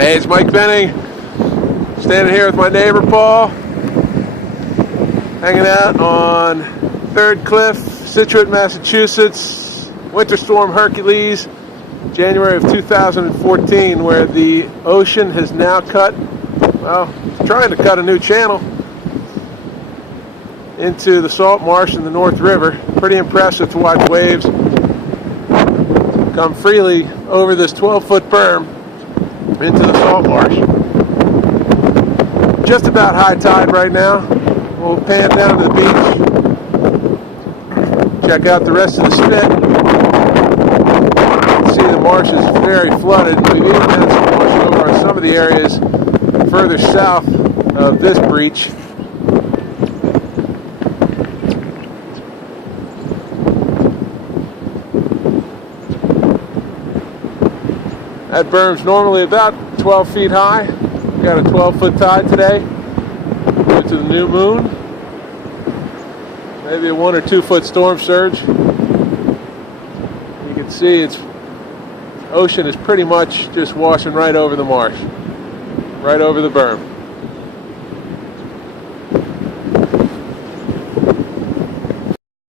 Hey, it's Mike Benning, standing here with my neighbor Paul, hanging out on Third Cliff, Scituate, Massachusetts, Winter Storm Hercules, January of 2014, where the ocean has now cut, well, it's trying to cut a new channel into the salt marsh in the North River. Pretty impressive to watch waves come freely over this 12-foot berm into the salt marsh. Just about high tide right now. We'll pan down to the beach, check out the rest of the spit. You can see the marsh is very flooded. We've even had some wash over on some of the areas further south of this breach. That berm's normally about 12 feet high. We got a 12-foot tide today due to the new moon. Maybe a 1 or 2 foot storm surge. You can see the ocean is pretty much just washing right over the marsh, right over the berm.